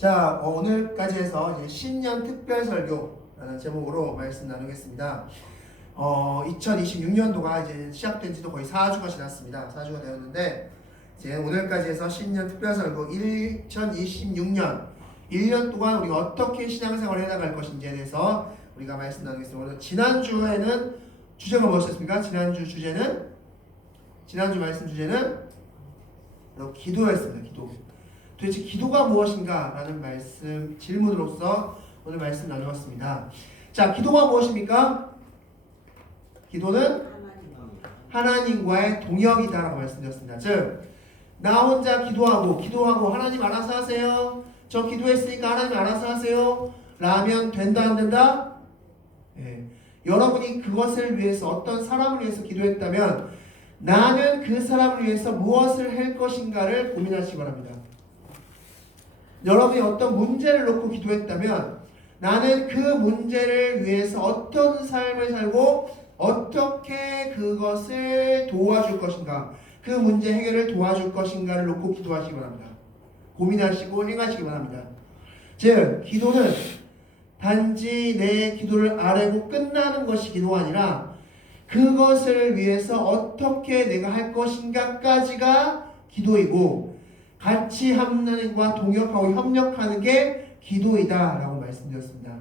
자, 오늘까지 해서 이제 신년 특별 설교라는 제목으로 말씀 나누겠습니다. 2026년도가 이제 시작된 지도 거의 4주가 지났습니다. 4주가 되었는데, 이제 오늘까지 해서 신년 특별 설교 2026년 1년 동안 우리가 어떻게 신앙생활을 해나갈 것인지에 대해서 우리가 말씀 나누겠습니다. 오늘 지난주에는 주제가 무엇이었습니까? 지난주 말씀 주제는 기도였습니다. 기도. 도대체 기도가 무엇인가? 라는 말씀, 질문으로서 오늘 말씀 나누었습니다. 자, 기도가 무엇입니까? 기도는 하나님과의 동역이다라고 말씀드렸습니다. 즉, 나 혼자 기도하고 하나님 알아서 하세요. 저 기도했으니까 하나님 알아서 하세요. 라면 된다 안 된다? 예. 여러분이 그것을 위해서 어떤 사람을 위해서 기도했다면 나는 그 사람을 위해서 무엇을 할 것인가를 고민하시기 바랍니다. 여러분이 어떤 문제를 놓고 기도했다면 나는 그 문제를 위해서 어떤 삶을 살고 어떻게 그것을 도와줄 것인가, 그 문제 해결을 도와줄 것인가를 놓고 기도하시기 바랍니다. 고민하시고 행하시기 바랍니다. 즉, 기도는 단지 내 기도를 아뢰고 끝나는 것이 기도가 아니라 그것을 위해서 어떻게 내가 할 것인가까지가 기도이고, 같이 하나님과 동역하고 협력하는 게 기도이다라고 말씀드렸습니다.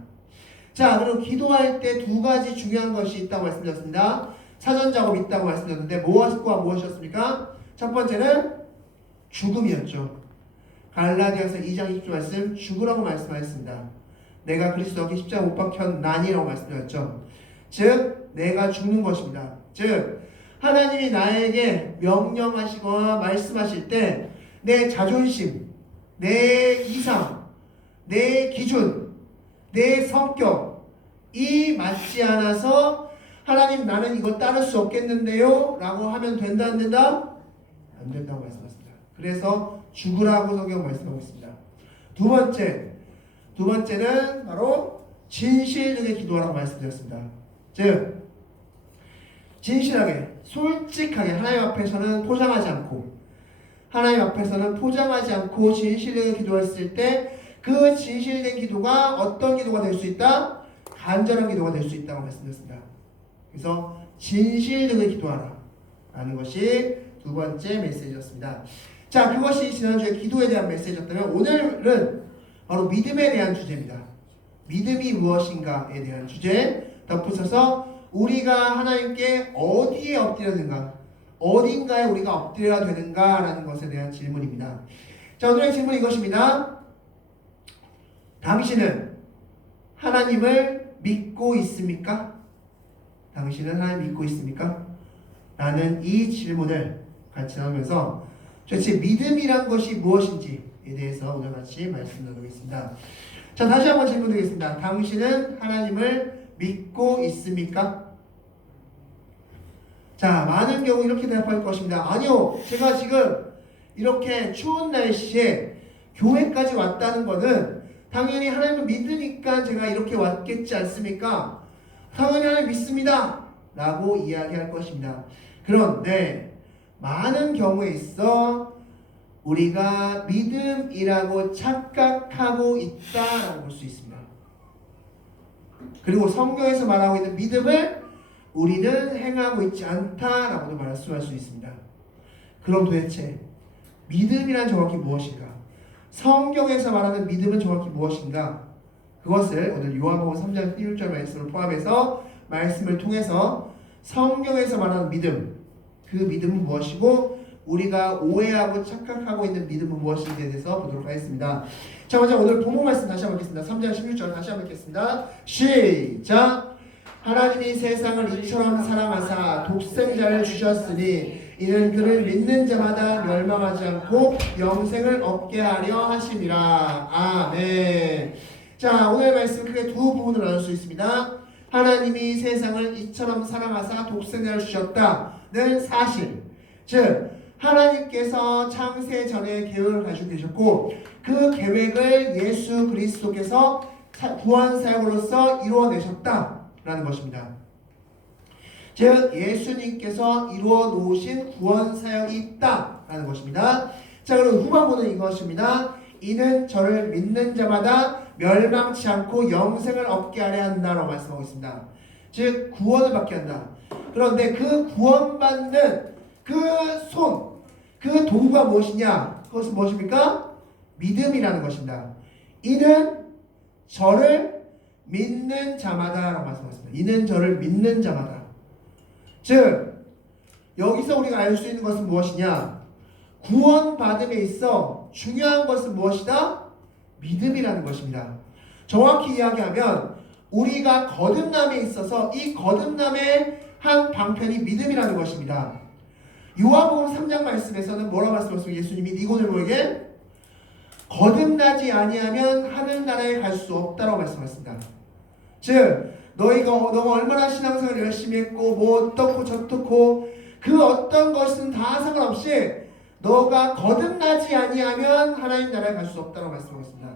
자, 그리고 기도할 때 두 가지 중요한 것이 있다고 말씀드렸습니다. 사전 작업이 있다고 말씀드렸는데 무엇과 무엇이었습니까? 첫 번째는 죽음이었죠. 갈라디아서 2장 20절 말씀, 죽으라고 말씀하셨습니다. 내가 그리스도 없이 십자가 못 박혔나니라고 말씀드렸죠. 즉, 내가 죽는 것입니다. 즉, 하나님이 나에게 명령하시거나 말씀하실 때 내 자존심, 내 이상, 내 기준, 내 성격이 맞지 않아서 하나님 나는 이거 따를 수 없겠는데요? 라고 하면 된다 안 된다? 안 된다고 말씀하셨습니다. 그래서 죽으라고 성경 말씀하고 있습니다. 두 번째는 바로 진실되게 기도하라고 말씀드렸습니다. 즉, 진실하게, 솔직하게 하나님 앞에서는 포장하지 않고 진실되게 기도했을 때 그 진실된 기도가 어떤 기도가 될 수 있다? 간절한 기도가 될 수 있다고 말씀드렸습니다. 그래서 진실되게 기도하라 라는 것이 두 번째 메시지였습니다. 자, 그것이 지난주에 기도에 대한 메시지였다면 오늘은 바로 믿음에 대한 주제입니다. 믿음이 무엇인가에 대한 주제 덧붙여서 우리가 하나님께 어디에 엎드려야 되는가, 어딘가에 우리가 엎드려야 되는가라는 것에 대한 질문입니다. 자, 오늘의 질문은 이것입니다. 당신은 하나님을 믿고 있습니까? 당신은 하나님 믿고 있습니까? 라는 이 질문을 같이 나누면서 도대체 믿음이란 것이 무엇인지에 대해서 오늘 같이 말씀 나누겠습니다. 자, 다시 한번 질문 드리겠습니다. 당신은 하나님을 믿고 있습니까? 자, 많은 경우 이렇게 대답할 것입니다. 아니요, 제가 지금 이렇게 추운 날씨에 교회까지 왔다는 것은 당연히 하나님을 믿으니까 제가 이렇게 왔겠지 않습니까? 당연히 하나님 믿습니다 라고 이야기할 것입니다. 그런데 많은 경우에 있어 우리가 믿음이라고 착각하고 있다라고 볼 수 있습니다. 그리고 성경에서 말하고 있는 믿음을 우리는 행하고 있지 않다라고도 말씀할 수 있습니다. 그럼 도대체 믿음이란 정확히 무엇인가? 성경에서 말하는 믿음은 정확히 무엇인가? 그것을 오늘 요한복음 3장 1절 말씀을 포함해서 말씀을 통해서 성경에서 말하는 믿음, 그 믿음은 무엇이고 우리가 오해하고 착각하고 있는 믿음은 무엇인지에 대해서 보도록 하겠습니다. 자, 먼저 오늘 본문 말씀 다시 한번 읽겠습니다. 3장 16절 다시 한번 읽겠습니다. 시작! 하나님이 세상을 이처럼 사랑하사 독생자를 주셨으니 이는 그를 믿는 자마다 멸망하지 않고 영생을 얻게 하려 하심이라. 아멘. 자, 오늘 말씀 크게 두 부분으로 나눌 수 있습니다. 하나님이 세상을 이처럼 사랑하사 독생자를 주셨다는 사실, 즉 하나님께서 창세 전에 계획을 가지고 계셨고 그 계획을 예수 그리스도께서 구원 사역으로서 이루어내셨다라는 것입니다. 즉 예수님께서 이루어 놓으신 구원 사역이 있다라는 것입니다. 자, 그리고 후반부는 이것입니다. 이는 저를 믿는 자마다 멸망치 않고 영생을 얻게 하려 한다라고 말씀하고 있습니다. 즉 구원을 받게 한다. 그런데 그 구원받는 그 그 도구가 무엇이냐? 그것은 무엇입니까? 믿음이라는 것입니다. 이는 저를 믿는 자마다 라고 말씀하셨습니다. 이는 저를 믿는 자마다. 즉 여기서 우리가 알 수 있는 것은 무엇이냐? 구원받음에 있어 중요한 것은 무엇이다? 믿음이라는 것입니다. 정확히 이야기하면 우리가 거듭남에 있어서 이 거듭남의 한 방편이 믿음이라는 것입니다. 요한복음 3장 말씀에서는 뭐라고 말씀하셨어요? 예수님이 니고데모에게 거듭나지 아니하면 하늘나라에 갈 수 없다라고 말씀하셨습니다. 즉 너가 얼마나 신앙생활을 열심히 했고 뭐 어떻고 저떻고 그 어떤 것은 다 상관없이 너가 거듭나지 아니하면 하나님 나라에 갈 수 없다고 말씀하셨습니다.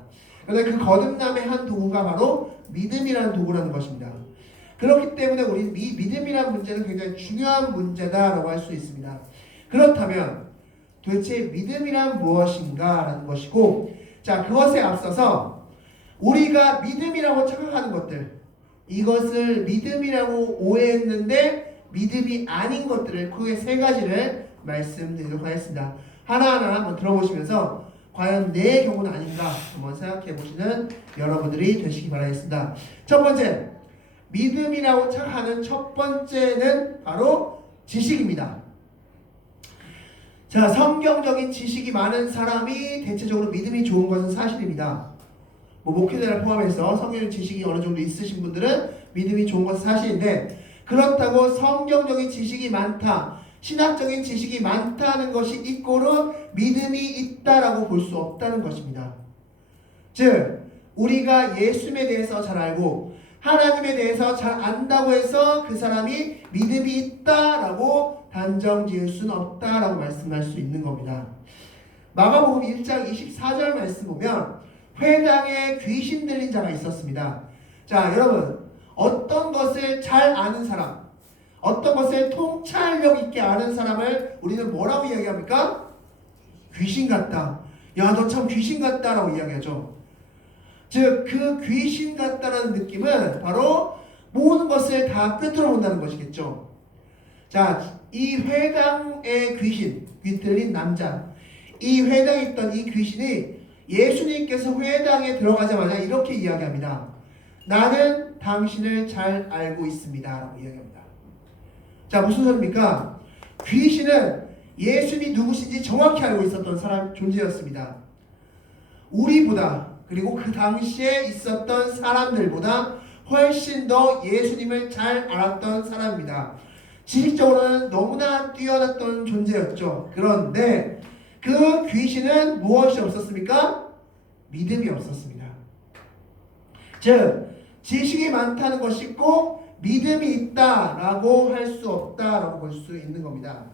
그런데 그 거듭남의 한 도구가 바로 믿음이라는 도구라는 것입니다. 그렇기 때문에 우리 믿음이라는 문제는 굉장히 중요한 문제다라고 할 수 있습니다. 그렇다면 도대체 믿음이란 무엇인가 라는 것이고, 자 그것에 앞서서 우리가 믿음이라고 착각하는 것들, 이것을 믿음이라고 오해했는데 믿음이 아닌 것들을 크게 세 가지를 말씀드리도록 하겠습니다. 하나하나 한번 들어보시면서 과연 내 경우는 아닌가 한번 생각해 보시는 여러분들이 되시기 바라겠습니다. 첫 번째, 믿음이라고 착각하는 첫 번째는 바로 지식입니다. 자, 성경적인 지식이 많은 사람이 대체적으로 믿음이 좋은 것은 사실입니다. 뭐 목회자를 포함해서 성경적 지식이 어느 정도 있으신 분들은 믿음이 좋은 것은 사실인데, 그렇다고 성경적인 지식이 많다, 신학적인 지식이 많다는 것이 이꼬르 믿음이 있다라고 볼 수 없다는 것입니다. 즉 우리가 예수님에 대해서 잘 알고 하나님에 대해서 잘 안다고 해서 그 사람이 믿음이 있다라고 단정 지을 수는 없다라고 말씀할 수 있는 겁니다. 마가복음 1장 24절 말씀 보면 회당에 귀신 들린 자가 있었습니다. 자 여러분, 어떤 것을 잘 아는 사람, 어떤 것을 통찰력 있게 아는 사람을 우리는 뭐라고 이야기합니까? 귀신 같다. 야, 너 참 귀신 같다라고 이야기하죠. 즉 그 귀신 같다라는 느낌은 바로 모든 것을 다 꿰뚫어 본다는 것이겠죠. 자, 이 회당의 귀신, 귀 들린 남자, 이 회당에 있던 이 귀신이 예수님께서 회당에 들어가자마자 이렇게 이야기합니다. 나는 당신을 잘 알고 있습니다 라고 이야기합니다. 자, 무슨 소리입니까? 귀신은 예수님이 누구신지 정확히 알고 있었던 사람, 존재였습니다. 우리보다, 그리고 그 당시에 있었던 사람들보다 훨씬 더 예수님을 잘 알았던 사람입니다. 지식적으로는 너무나 뛰어났던 존재였죠. 그런데 그 귀신은 무엇이 없었습니까? 믿음이 없었습니다. 즉 지식이 많다는 것이 있고 믿음이 있다라고 할 수 없다라고 볼 수 있는 겁니다.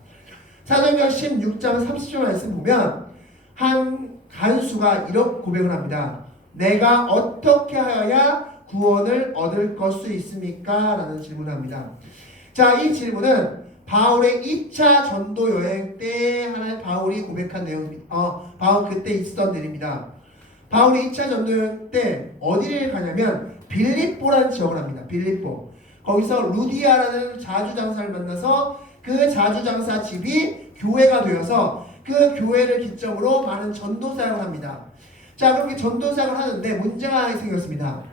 사도행전 16장 30절 말씀 보면 한 간수가 이렇게 고백을 합니다. 내가 어떻게 하여야 구원을 얻을 것수 있습니까? 라는 질문을 합니다. 자, 이 질문은 바울의 2차 전도 여행 때 바울이 고백한 내용입니다. 바울 그때 있었던 일입니다. 바울이 2차 전도 여행 때 어디를 가냐면 빌립보라는 지역을 합니다. 빌립보. 거기서 루디아라는 자주장사를 만나서 그 자주장사 집이 교회가 되어서 그 교회를 기점으로 많은 전도사역을 합니다. 자, 그렇게 전도사역을 하는데 문제가 하나 생겼습니다.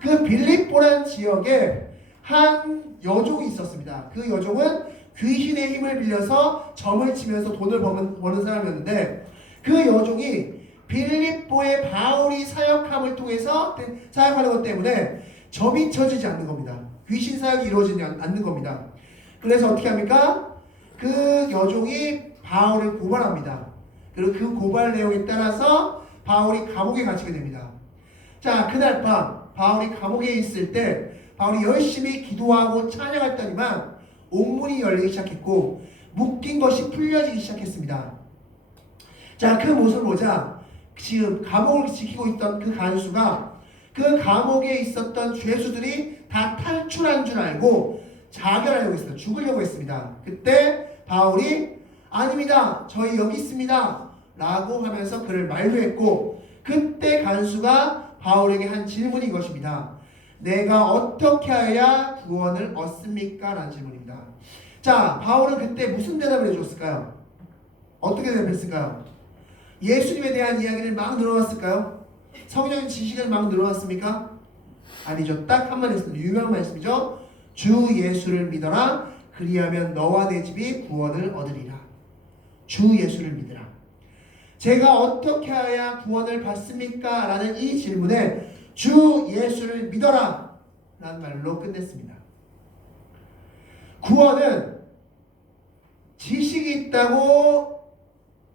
그 빌립보라는 지역에 한 여종이 있었습니다. 그 여종은 귀신의 힘을 빌려서 점을 치면서 돈을 버는 사람이었는데, 그 여종이 빌립보의 바울이 사역함을 통해서 사역하는 것 때문에 점이 쳐지지 않는 겁니다. 귀신 사역이 이루어지지 않는 겁니다. 그래서 어떻게 합니까? 그 여종이 바울을 고발합니다. 그리고 그 고발 내용에 따라서 바울이 감옥에 갇히게 됩니다. 자, 그날 밤 바울이 감옥에 있을 때 바울이 열심히 기도하고 찬양했더니만 옥문이 열리기 시작했고 묶인 것이 풀려지기 시작했습니다. 자, 그 모습을 보자 지금 감옥을 지키고 있던 그 간수가 그 감옥에 있었던 죄수들이 다 탈출한 줄 알고 자결하려고 했어요. 죽으려고 했습니다. 그때 바울이 아닙니다, 저희 여기 있습니다 라고 하면서 그를 만류했고, 그 그때 간수가 바울에게 한 질문이 이것입니다. 내가 어떻게 해야 구원을 얻습니까? 라는 질문입니다. 자, 바울은 그때 무슨 대답을 해줬을까요? 어떻게 대답했을까요? 예수님에 대한 이야기를 막 늘어놨을까요? 성경의 지식을 막 늘어놨습니까? 아니죠. 딱 한마디 했습니다. 유명한 말씀이죠. 주 예수를 믿어라. 그리하면 너와 내 집이 구원을 얻으리라. 주 예수를 믿으라. 제가 어떻게 해야 구원을 받습니까? 라는 이 질문에 주 예수를 믿어라 라는 말로 끝냈습니다. 구원은 지식이 있다고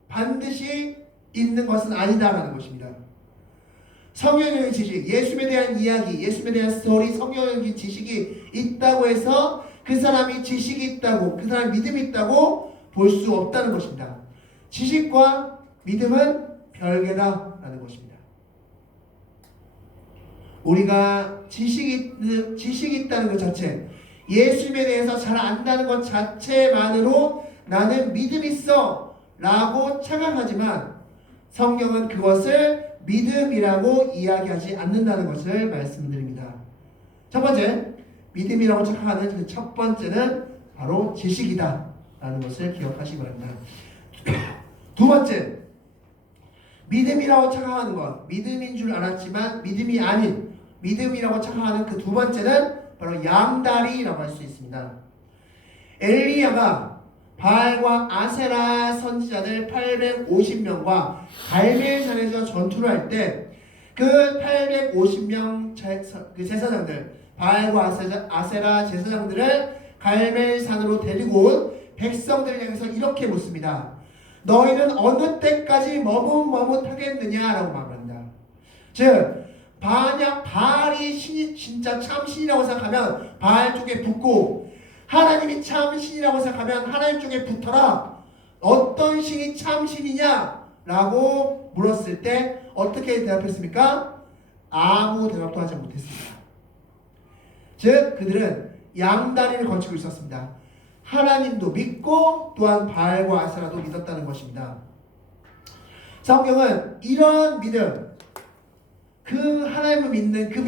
반드시 있는 것은 아니다라는 것입니다. 성경의 지식, 예수에 대한 이야기, 예수에 대한 스토리, 성경의 지식이 있다고 해서 그 사람이 지식이 있다고, 그 사람이 믿음이 있다고 볼 수 없다는 것입니다. 지식과 믿음은 별개다라는 것입니다. 우리가 지식이 있다는 것 자체, 예수님에 대해서 잘 안다는 것 자체만으로 나는 믿음이 있어 라고 착각하지만 성경은 그것을 믿음이라고 이야기하지 않는다는 것을 말씀드립니다. 첫 번째, 믿음이라고 착각하는 그 첫 번째는 바로 지식이다 라는 것을 기억하시기 바랍니다. 두 번째, 믿음이라고 착각하는 것, 믿음인 줄 알았지만 믿음이 아닌 믿음이라고 착각하는 그 두 번째는 바로 양다리라고 할 수 있습니다. 엘리야가 바알과 아세라 선지자들 850명과 갈멜산에서 전투를 할 때 그 850명 제사장들, 바알과 아세라 제사장들을 갈멜산으로 데리고 온 백성들을 향해서 이렇게 묻습니다. 너희는 어느 때까지 머뭇머뭇하겠느냐라고 말합니다. 즉 만약 바알이 신이 진짜 참 신이라고 생각하면 바알 쪽에 붙고 하나님이 참 신이라고 생각하면 하나님 쪽에 붙어라. 어떤 신이 참 신이냐라고 물었을 때 어떻게 대답했습니까? 아무 대답도 하지 못했습니다. 즉 그들은 양다리를 거치고 있었습니다. 하나님도 믿고 또한 바알과 아세라도 믿었다는 것입니다. 성경은 이러한 믿음, 그 하나님을 믿는 그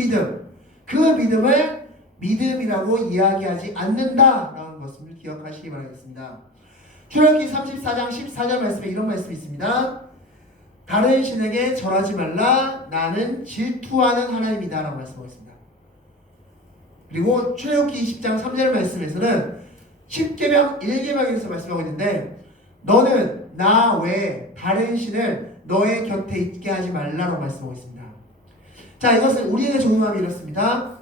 믿음을 믿음이라고 이야기하지 않는다라는 것을 기억하시기 바라겠습니다. 출애굽기 34장 14절 말씀에 이런 말씀이 있습니다. 다른 신에게 절하지 말라. 나는 질투하는 하나님이다 라고 말씀하고 있습니다. 그리고 출애굽기 20장 3절 말씀에서는 10계명 1계명에서 말씀하고 있는데 너는 나 외에 다른 신을 너의 곁에 있게 하지 말라고 말씀하고 있습니다. 자, 이것은 우리에게 적용하면 이렇습니다.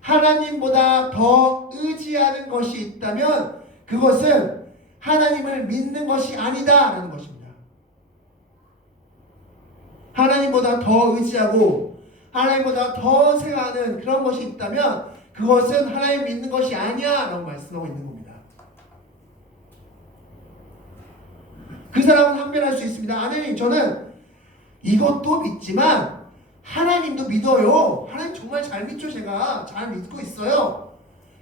하나님보다 더 의지하는 것이 있다면 그것은 하나님을 믿는 것이 아니다 라는 것입니다. 하나님보다 더 의지하고 하나님보다 더 생각하는 그런 것이 있다면 그것은 하나님 믿는 것이 아니야 라고 말씀하고 있는 겁니다. 그 사람은 항변할 수 있습니다. 하나님, 저는 이것도 믿지만 하나님도 믿어요. 하나님 정말 잘 믿죠. 제가 잘 믿고 있어요.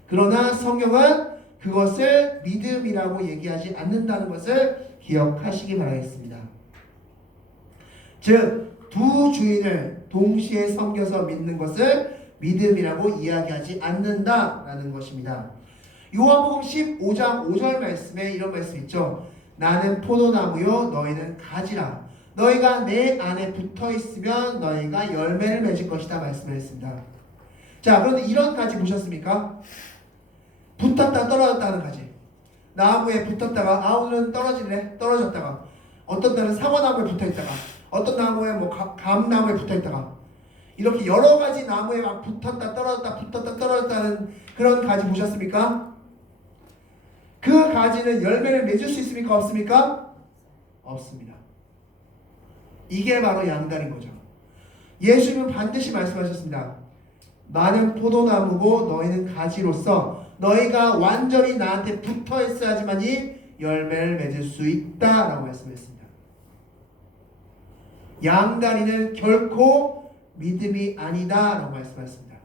그러나 성경은 그것을 믿음이라고 얘기하지 않는다는 것을 기억하시기 바라겠습니다. 즉 두 주인을 동시에 섬겨서 믿는 것을 믿음이라고 이야기하지 않는다라는 것입니다. 요한복음 15장 5절 말씀에 이런 말씀 있죠. 나는 포도나무요 너희는 가지라. 너희가 내 안에 붙어있으면 너희가 열매를 맺을 것이다 말씀을 했습니다. 자, 그런데 이런 가지 보셨습니까? 붙었다 떨어졌다는 가지. 나무에 붙었다가 오늘은 떨어지네 떨어졌다가 어떤 날은 사과나무에 붙어있다가 어떤 나무에 감나무에 붙어있다가 이렇게 여러 가지 나무에 막 붙었다 떨어졌다는 그런 가지 보셨습니까? 그 가지는 열매를 맺을 수 있습니까? 없습니까? 없습니다. 이게 바로 양다리인 거죠. 예수님은 반드시 말씀하셨습니다. 나는 포도나무고 너희는 가지로서 너희가 완전히 나한테 붙어 있어야지만이 열매를 맺을 수 있다라고 말씀했습니다. 양다리는 결코 믿음이 아니다라고 말씀하셨습니다.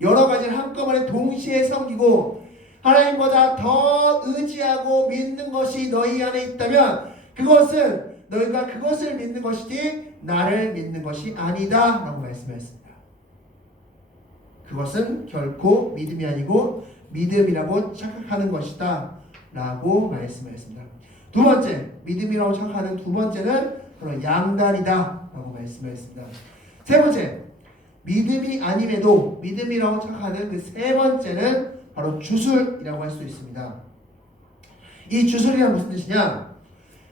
여러 가지를 한꺼번에 동시에 섬기고 하나님보다 더 의지하고 믿는 것이 너희 안에 있다면 그것은 너희가 그것을 믿는 것이지 나를 믿는 것이 아니다 라고 말씀하셨습니다. 그것은 결코 믿음이 아니고 믿음이라고 착각하는 것이다 라고 말씀하셨습니다. 두 번째, 믿음이라고 착각하는 두 번째는 바로 양다리다 라고 말씀하셨습니다. 세 번째, 믿음이 아님에도 믿음이라고 착각하는 그 세 번째는 바로 주술이라고 할 수 있습니다. 이 주술이란 무슨 뜻이냐?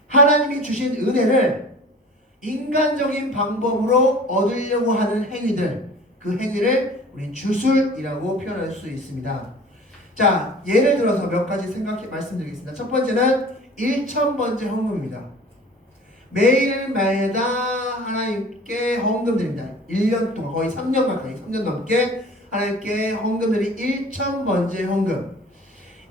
하나님이 주신 은혜를 인간적인 방법으로 얻으려고 하는 행위들, 그 행위를 우린 주술이라고 표현할 수 있습니다. 자, 예를 들어서 몇 가지 말씀드리겠습니다. 첫 번째는 1000번째 헌금입니다. 매일마다 하나님께 헌금 드립니다. 1년 동안 거의 3년 가까이 3년 넘게 하나님께 헌금들이 1000번째 헌금.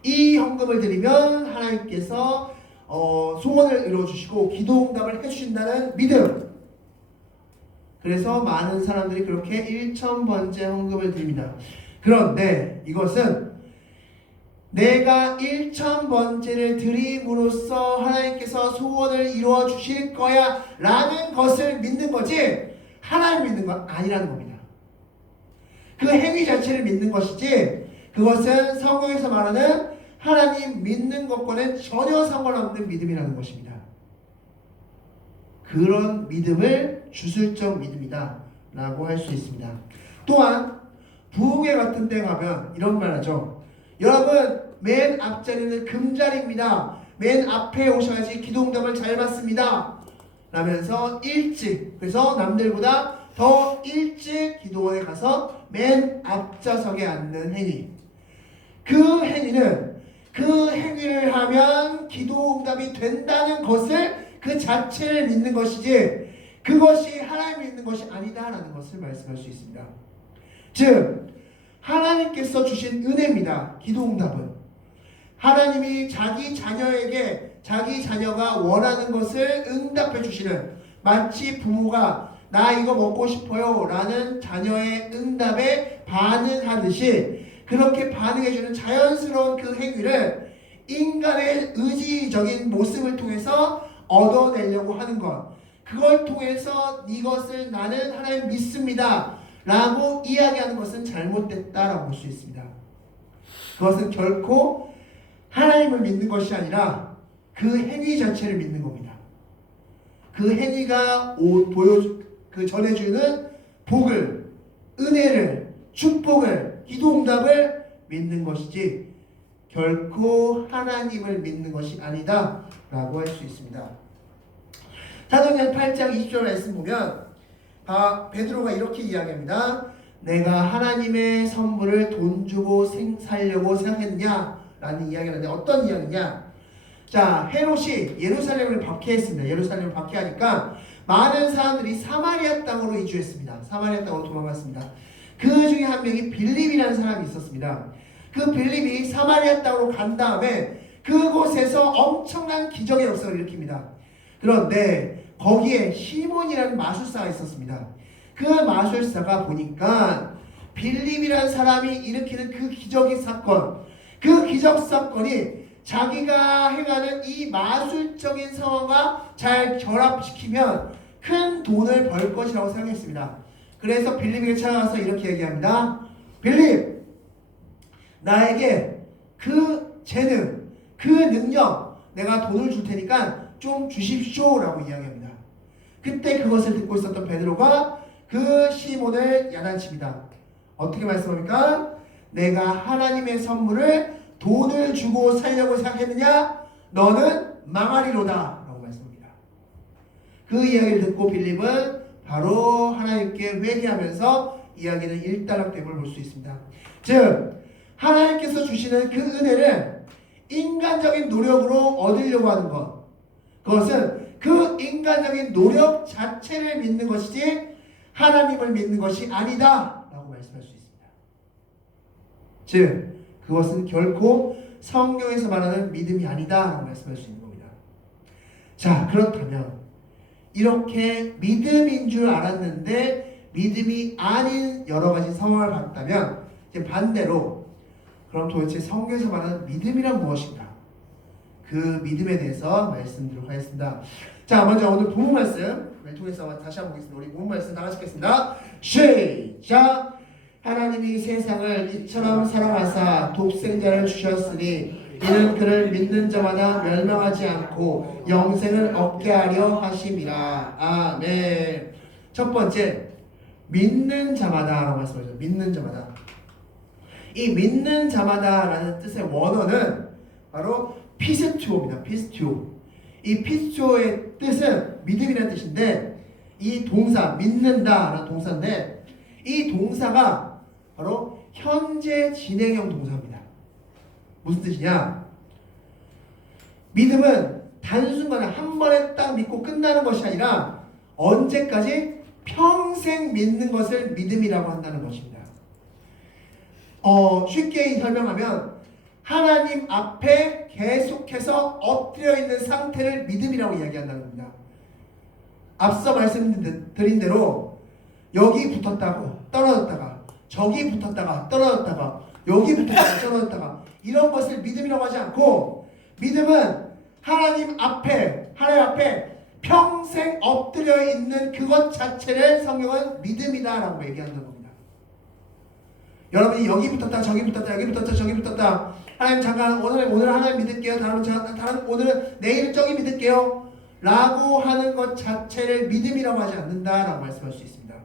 이 헌금을 드리면 하나님께서 소원을 이루어주시고 기도응답을 해주신다는 믿음. 그래서 많은 사람들이 그렇게 1000번째 헌금을 드립니다. 그런데 이것은 내가 1000번째를 드림으로써 하나님께서 소원을 이루어 주실 거야 라는 것을 믿는 거지 하나님 믿는 건 아니라는 겁니다. 그 행위 자체를 믿는 것이지 그것은 성경에서 말하는 하나님 믿는 것과는 전혀 상관없는 믿음이라는 것입니다. 그런 믿음을 주술적 믿음이다 라고 할 수 있습니다. 또한 부흥회 같은 데 가면 이런 말 하죠. 여러분 맨 앞자리는 금자리입니다. 맨 앞에 오셔야지 기도응답을 잘 받습니다 라면서 일찍, 그래서 남들보다 더 일찍 기도원에 가서 맨 앞좌석에 앉는 행위. 그 행위는 그 행위를 하면 기도응답이 된다는 것을 그 자체를 믿는 것이지 그것이 하나님 믿는 것이 아니다라는 것을 말씀할 수 있습니다. 즉 하나님께서 주신 은혜입니다. 기도응답은 하나님이 자기 자녀에게 자기 자녀가 원하는 것을 응답해 주시는, 마치 부모가 나 이거 먹고 싶어요 라는 자녀의 응답에 반응하듯이 그렇게 반응해주는 자연스러운 그 행위를 인간의 의지적인 모습을 통해서 얻어내려고 하는 것, 그걸 통해서 이것을 나는 하나님 믿습니다 라고 이야기하는 것은 잘못됐다라고 볼 수 있습니다. 그것은 결코 하나님을 믿는 것이 아니라 그 행위 자체를 믿는 겁니다. 그 행위가 전해주는 복을, 은혜를, 축복을, 기도응답을 믿는 것이지 결코 하나님을 믿는 것이 아니다 라고 할 수 있습니다. 사도행전 8장 20절 말씀 보면 베드로가 이렇게 이야기합니다. 내가 하나님의 선물을 돈 주고 살려고 생각했느냐 라는 이야기를 하는데 어떤 이야기냐. 자, 헤롯이 예루살렘을 박해했습니다. 예루살렘을 박해하니까 많은 사람들이 사마리아 땅으로 이주했습니다. 사마리아 땅으로 도망갔습니다. 그 중에 한 명이 빌립이라는 사람이 있었습니다. 그 빌립이 사마리아 땅으로 간 다음에 그곳에서 엄청난 기적의 역사를 일으킵니다. 그런데 거기에 시몬이라는 마술사가 있었습니다. 그 마술사가 보니까 빌립이라는 사람이 일으키는 그 기적의 사건, 그 기적 사건이 자기가 행하는 이 마술적인 상황과 잘 결합시키면 큰 돈을 벌 것이라고 생각했습니다. 그래서 빌립에게 찾아가서 이렇게 얘기합니다. 빌립, 나에게 그 재능, 그 능력 내가 돈을 줄 테니까 좀 주십시오 라고 이야기합니다. 그때 그것을 듣고 있었던 베드로가 그 시몬을 야단칩니다. 어떻게 말씀합니까? 내가 하나님의 선물을 돈을 주고 살려고 생각했느냐? 너는 망하리로다 라고 말씀합니다. 그 이야기를 듣고 빌립은 바로 하나님께 회개하면서 이야기는 일단락됨을 볼 수 있습니다. 즉 하나님께서 주시는 그 은혜를 인간적인 노력으로 얻으려고 하는 것, 그것은 그 인간적인 노력 자체를 믿는 것이지 하나님을 믿는 것이 아니다 라고 말씀할 수 있습니다. 즉 그것은 결코 성경에서 말하는 믿음이 아니다 라고 말씀할 수 있는 겁니다. 자, 그렇다면 이렇게 믿음인 줄 알았는데 믿음이 아닌 여러 가지 상황을 봤다면 이제 반대로 그럼 도대체 성경에서 말하는 믿음이란 무엇인가? 그 믿음에 대해서 말씀드리도록 하겠습니다. 자, 먼저 오늘 본문 말씀 말씀을 통해서 다시 한번 보겠습니다. 우리 본 말씀 다 같이 읽겠습니다. 시작! 하나님이 세상을 이처럼 사랑하사 독생자를 주셨으니 이는 그를 믿는 자마다 멸망하지 않고 영생을 얻게 하려 하심이라. 아멘. 첫 번째, 믿는 자마다라고 말씀하셨죠. 믿는 자마다. 이 믿는 자마다라는 뜻의 원어는 바로 피스투오입니다. 피스투오. 이 피스투오의 뜻은 믿음이라는 뜻인데, 이 동사 믿는다라는 동사인데, 이 동사가 바로 현재 진행형 동사입니다. 무슨 뜻이냐? 믿음은 단순간에 한 번에 딱 믿고 끝나는 것이 아니라 언제까지? 평생 믿는 것을 믿음이라고 한다는 것입니다. 쉽게 설명하면 하나님 앞에 계속해서 엎드려 있는 상태를 믿음이라고 이야기한다는 겁니다. 앞서 말씀드린 대로 여기 붙었다고 떨어졌다가 저기 붙었다가 떨어졌다가 여기 붙었다가 떨어졌다가 이런 것을 믿음이라고 하지 않고, 믿음은 하나님 앞에 평생 엎드려 있는 그것 자체를 성경은 믿음이다라고 얘기하는 겁니다. 여러분이 여기 붙었다 저기 붙었다 여기 붙었다 저기 붙었다, 하나님 잠깐 오늘 하나님 믿을게요, 다른 오늘은 내일 저기 믿을게요 라고 하는 것 자체를 믿음이라고 하지 않는다라고 말씀할 수 있습니다.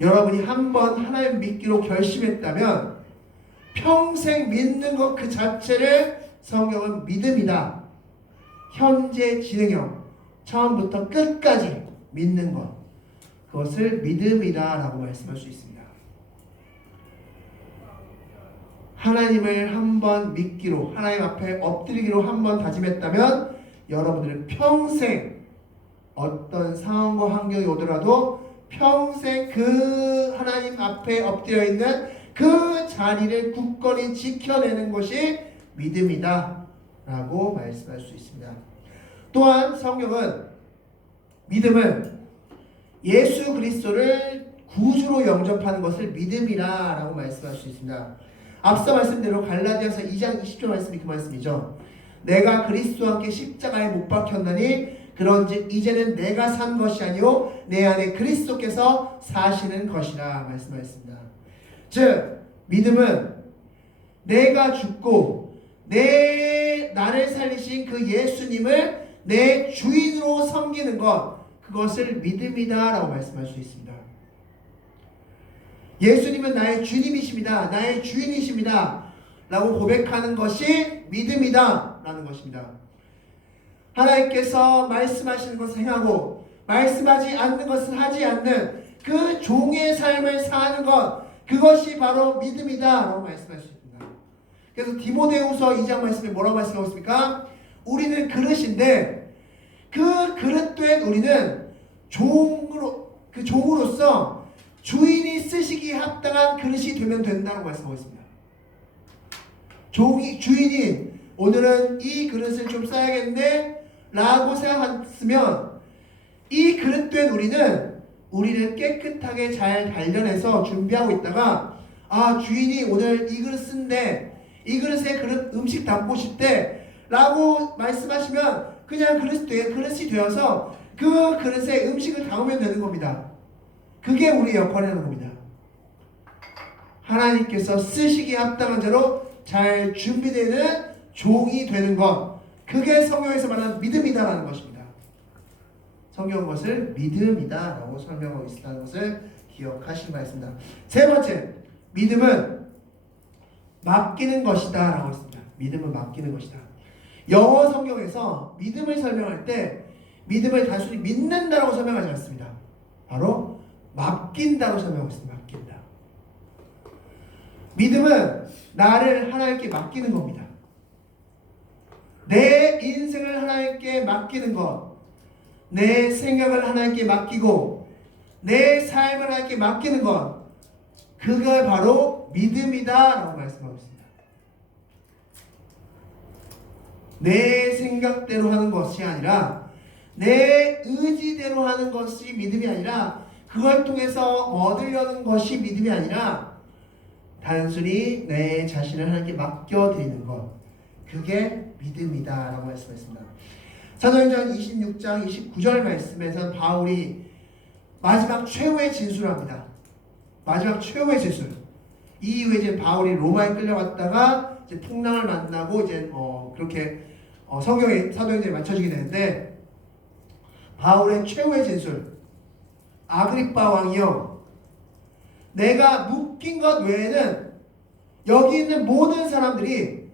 여러분이 한번 하나님 믿기로 결심했다면 평생 믿는 것 그 자체를 성경은 믿음이다. 현재 진행형, 처음부터 끝까지 믿는 것, 그것을 믿음이다 라고 말씀할 수 있습니다. 하나님을 한번 믿기로, 하나님 앞에 엎드리기로 한번 다짐했다면 여러분들은 평생 어떤 상황과 환경이 오더라도 평생 그 하나님 앞에 엎드려 있는 그 자리를 굳건히 지켜내는 것이 믿음이다 라고 말씀할 수 있습니다. 또한 성경은 믿음을 예수 그리스도를 구주로 영접하는 것을 믿음이라 라고 말씀할 수 있습니다. 앞서 말씀대로 갈라디아서 2장 20절 말씀이 그 말씀이죠. 내가 그리스도와 함께 십자가에 못 박혔나니 그런즉 이제는 내가 산 것이 아니요 내 안에 그리스도께서 사시는 것이라 말씀하였습니다. 즉 믿음은 내가 죽고 나를 살리신 그 예수님을 내 주인으로 섬기는 것, 그것을 믿음이다 라고 말씀할 수 있습니다. 예수님은 나의 주님이십니다, 나의 주인이십니다 라고 고백하는 것이 믿음이다 라는 것입니다. 하나님께서 말씀하시는 것을 행하고 말씀하지 않는 것을 하지 않는 그 종의 삶을 사는 것, 그것이 바로 믿음이다 라고 말씀할 수 있습니다. 그래서 디모데후서 2장 말씀에 뭐라고 말씀하고 있습니까? 우리는 그릇인데 그 그릇된 우리는 종으로서 주인이 쓰시기에 합당한 그릇이 되면 된다고 말씀하고 있습니다. 주인이 오늘은 이 그릇을 좀 써야겠네 라고 생각했으면 이 그릇된 우리를 깨끗하게 잘 단련해서 준비하고 있다가, 주인이 오늘 이 그릇 쓴대, 이 그릇에 음식 담고 싶대 라고 말씀하시면 그냥 그릇이 되어서 그 그릇에 음식을 담으면 되는 겁니다. 그게 우리의 역할이라는 겁니다. 하나님께서 쓰시기에 합당한 자로 잘 준비되는 종이 되는 것, 그게 성경에서 말하는 믿음이다라는 것입니다. 성경은 것을 믿음이다라고 설명하고 있다는 것을 기억하시기 바랍니다. 세 번째, 믿음은 맡기는 것이다 라고 했습니다. 믿음은 맡기는 것이다. 영어 성경에서 믿음을 설명할 때 믿음을 단순히 믿는다라고 설명하지 않습니다. 바로 맡긴다고 설명하고 있습니다. 맡긴다. 믿음은 나를 하나님께 맡기는 겁니다. 내 인생을 하나님께 맡기는 것, 내 생각을 하나님께 맡기고 내 삶을 하나님께 맡기는 것, 그가 바로 믿음이다 라고 말씀하고 있습니다. 내 생각대로 하는 것이 아니라 내 의지대로 하는 것이 믿음이 아니라 그걸 통해서 얻으려는 것이 믿음이 아니라 단순히 내 자신을 하나님께 맡겨드리는 것, 그게 믿음이다 라고 말씀했습니다. 사도행전 26장 29절 말씀에서 바울이 마지막 최후의 진술을 합니다. 마지막 최후의 진술. 이 이후에 이제 바울이 로마에 끌려갔다가 이제 풍랑을 만나고 이제 그렇게 성경의 사도행전이 맞춰지게 되는데, 바울의 최후의 진술. 아그리빠 왕이요, 내가 묶인 것 외에는 여기 있는 모든 사람들이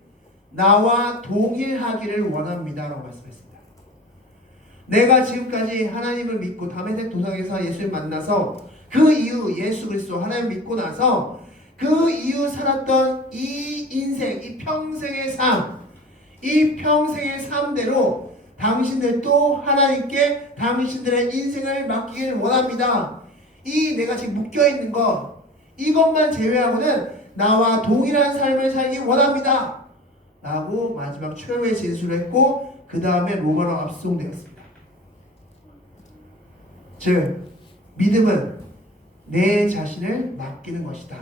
나와 동일하기를 원합니다 라고 말씀했습니다. 내가 지금까지 하나님을 믿고 다메섹 도상에서 예수를 만나서 그 이후 예수 그리스도 하나님을 믿고 나서 그 이후 살았던 이 인생, 이 평생의 삶, 이 평생의 삶대로 당신들도 하나님께 당신들의 인생을 맡기길 원합니다. 이 내가 지금 묶여있는 것, 이것만 제외하고는 나와 동일한 삶을 살기 원합니다 라고 마지막 최후의 진술을 했고, 그 다음에 로마로 압송되었습니다. 즉 믿음은 내 자신을 맡기는 것이다.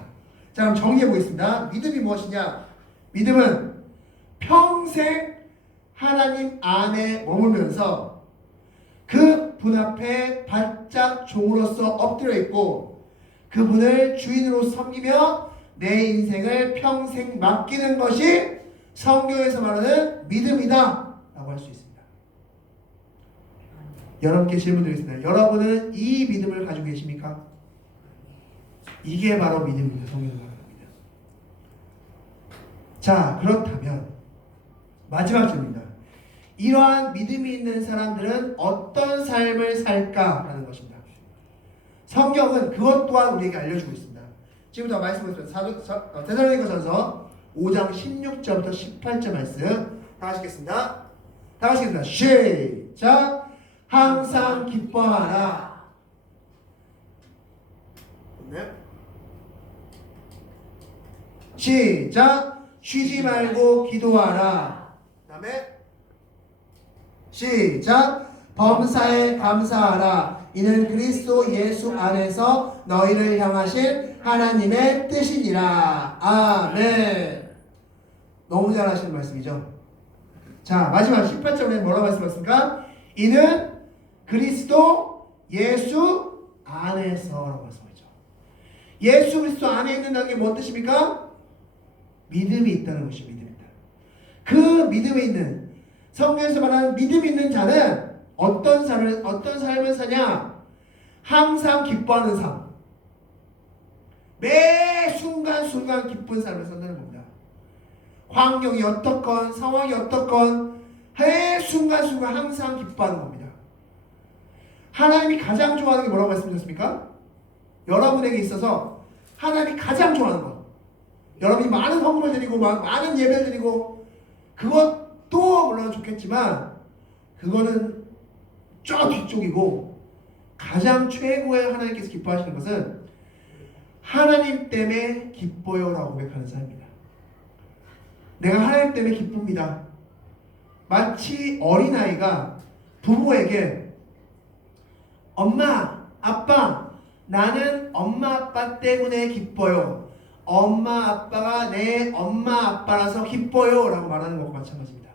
자, 그럼 정리해 보겠습니다. 믿음이 무엇이냐? 믿음은 평생 하나님 안에 머물면서 그 분 앞에 바짝 종으로서 엎드려 있고 그분을 주인으로 섬기며 내 인생을 평생 맡기는 것이 성경에서 말하는 믿음이다 라고 할 수 있습니다. 여러분께 질문 드리겠습니다. 여러분은 이 믿음을 가지고 계십니까? 이게 바로 믿음입니다. 성경에서 말하는 믿음. 자, 그렇다면 마지막 질문입니다. 이러한 믿음이 있는 사람들은 어떤 삶을 살까라는 것입니다. 성경은 그것 또한 우리에게 알려주고 있습니다. 지금부터 말씀드렸습니다. 데살로니가전서 5장 16절부터 18절 말씀 다 하시겠습니다. 다 하시겠습니다. 시작. 항상 기뻐하라. 네. 시작. 쉬지 말고 기도하라. 그 다음에 시작. 범사에 감사하라. 이는 그리스도 예수 안에서 너희를 향하신 하나님의 뜻이니라. 아멘. 너무 잘하시는 말씀이죠. 자, 마지막 18절에 뭐라고 말씀하셨습니까? 이는 그리스도 예수 안에서라고 말씀하죠. 예수 그리스도 안에 있는다는 게 뭔 뜻입니까? 믿음이 있다는 것이 믿음이다. 그 믿음이 있는, 성경에서 말하는 믿음 있는 자는 어떤 삶을 사냐? 항상 기뻐하는 삶. 매 순간순간 기쁜 삶을 산다는 겁니다. 환경이 어떻건 상황이 어떻건 매 순간순간 항상 기뻐하는 겁니다. 하나님이 가장 좋아하는 게 뭐라고 말씀드렸습니까? 여러분에게 있어서 하나님이 가장 좋아하는 것, 여러분이 많은 헌금을 드리고 많은 예배를 드리고 그것도 물론 좋겠지만 그거는 저 뒤쪽이고, 가장 최고의 하나님께서 기뻐하시는 것은 하나님 때문에 기뻐요 라고 고백하는 삶입니다. 내가 하나님 때문에 기쁩니다. 마치 어린아이가 부모에게 엄마, 아빠, 나는 엄마, 아빠 때문에 기뻐요. 엄마, 아빠가 내 엄마, 아빠라서 기뻐요 라고 말하는 것과 마찬가지입니다.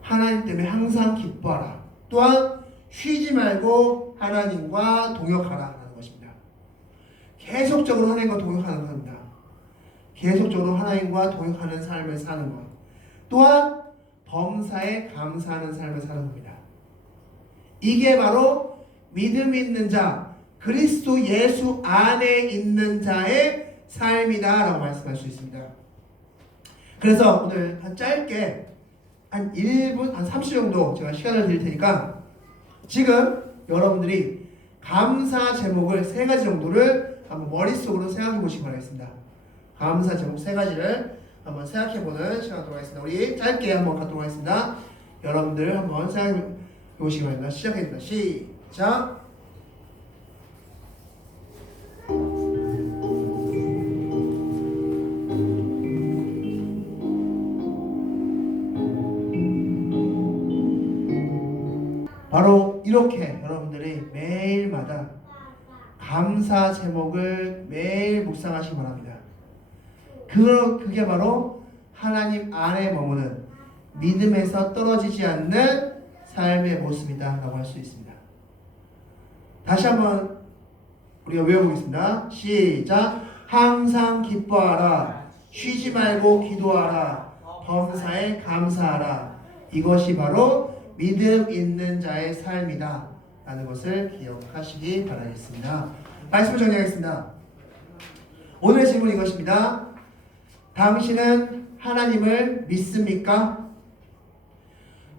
하나님 때문에 항상 기뻐하라. 또한 쉬지 말고 하나님과 동역하라 라는 것입니다. 계속적으로 하나님과 동역하는 겁니다. 계속적으로 하나님과 동역하는 삶을 사는 것. 또한 범사에 감사하는 삶을 사는 겁니다. 이게 바로 믿음 있는 자, 그리스도 예수 안에 있는 자의 삶이다 라고 말씀할 수 있습니다. 그래서 오늘 짧게 한 1분, 한 30초 정도 제가 시간을 드릴 테니까 지금 여러분들이 감사 제목을 3가지 정도를 한번 머릿속으로 생각해 보시기 바라겠습니다. 감사 제목 3가지를 한번 생각해 보는 시간 갖도록 하겠습니다. 우리 짧게 한번 갖도록 하겠습니다. 여러분들 한번 생각해 보시기 바랍니다. 시작합니다. 시작. 바로 이렇게 여러분들이 매일마다 감사 제목을 매일 묵상하시기 바랍니다. 그게 바로 하나님 안에 머무는 믿음에서 떨어지지 않는 삶의 모습이다 라고 할 수 있습니다. 다시 한번 우리가 외워보겠습니다. 시작. 항상 기뻐하라. 쉬지 말고 기도하라. 범사에 감사하라. 이것이 바로 믿음 있는 자의 삶이다 라는 것을 기억하시기 바라겠습니다. 말씀을 정리하겠습니다. 오늘의 질문 이것입니다. 당신은 하나님을 믿습니까?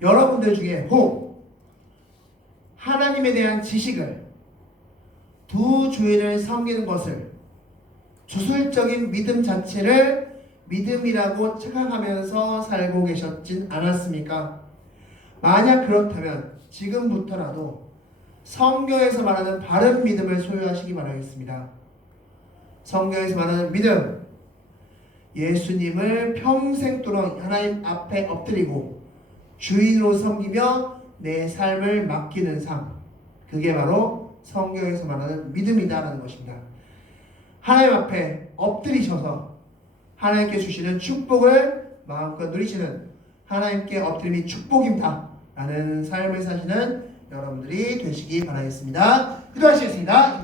여러분들 중에 혹 하나님에 대한 지식을, 두 주인을 섬기는 것을, 주술적인 믿음 자체를 믿음이라고 착각하면서 살고 계셨진 않았습니까? 만약 그렇다면 지금부터라도 성경에서 말하는 바른 믿음을 소유하시기 바라겠습니다. 성경에서 말하는 믿음, 예수님을 평생도록 하나님 앞에 엎드리고 주인으로 섬기며 내 삶을 맡기는 삶, 그게 바로 성경에서 말하는 믿음이다라는 것입니다. 하나님 앞에 엎드리셔서 하나님께 주시는 축복을 마음껏 누리시는, 하나님께 엎드림이 축복입니다 라는 삶을 사시는 여러분들이 되시기 바라겠습니다. 기도하시겠습니다.